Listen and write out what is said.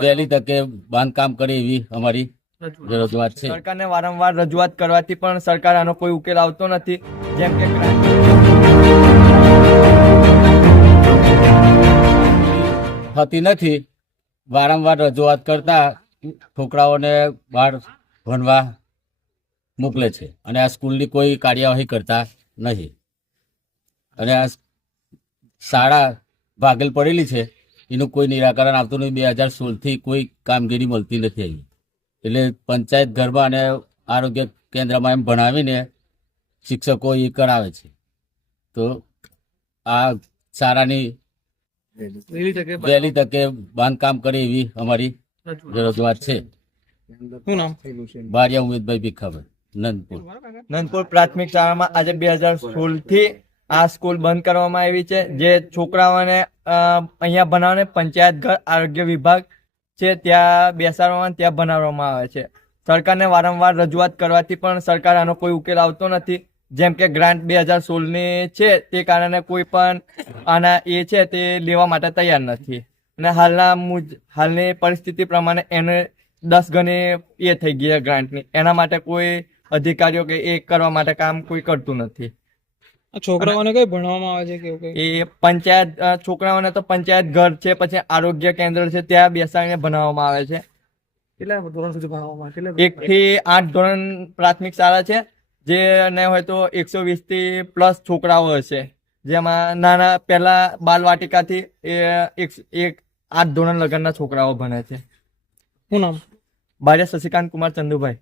વહેલી તકે બાંધકામ કરે એવી અમારી રજૂઆત. છે. સરકારને વારંવાર રજૂઆત કરવાથી પણ સરકાર આનો કોઈ ઉકેલ આવતો નથી. જેમ કે થતી નથી. વારંવાર રજૂઆત કરતા છોકરાઓને બહાર ભણવા મોકલે છે અને આ સ્કૂલની કોઈ કાર્યવાહી કરતા નહીં. અને આ શાળા ભાગેલ પડેલી છે. એનું કોઈ નિરાકરણ આવતું નથી. બે હજાર સોળથી કોઈ કામગીરી મળતી નથી અહીં. એટલે પંચાયત ઘરમાં અને આરોગ્ય કેન્દ્રમાં એમ ભણાવીને શિક્ષકો એ કરાવે છે. તો આ શાળાની વહેલી તકે બાંધકામ. કરે એવી અમારી રજૂઆત છે. બારિયા ઉમેદભાઈ ભીખાભાઈ નંદપુર. નંદપુર પ્રાથમિક શાળામાં આજે બે હજાર સોળથી આ સ્કૂલ બંધ કરવામાં આવી છે. જે છોકરાઓને અહીંયા ભણાવને પંચાયત ઘર, આરોગ્ય વિભાગ છે, ત્યાં બેસાડવામાં, ત્યાં બનાવવામાં આવે છે. સરકારને વારંવાર રજૂઆત કરવાથી પણ સરકાર આનો કોઈ ઉકેલ આવતો નથી. જેમ કે ગ્રાન્ટ બે હજાર સોળની છે, તે કારણે કોઈ પણ આના એ છે, તે લેવા માટે તૈયાર નથી. અને હાલના મુજ, હાલની પરિસ્થિતિ પ્રમાણે એને દસ ગણી એ થઈ ગઈ ગ્રાન્ટની. એના માટે કોઈ અધિકારીઓ કે એ કરવા માટે કામ કોઈ કરતું નથી. છોકરાઓને કઈ ભણવામાં આવે છે કે કઈ? એ પંચાયત છોકરાઓને તો પંચાયત ઘર છે પછી આરોગ્ય કેન્દ્ર છે ત્યાં બેસાડીને ભણાવવામાં આવે છે. કેટલા ધોરણ સુધી ભણવામાં આવે? એક થી આઠ ધોરણ પ્રાથમિક શાળા છે જે ને હોય તો એકસો વીસથી પ્લસ છોકરાઓ હશે. જેમાં નાના પહેલા બાલવાટિકાથી એ એક એક આઠ ધોરણ લગનના છોકરાઓ ભણે છે. શું નામ? બાજા શશિકાંત કુમાર ચંદુભાઈ.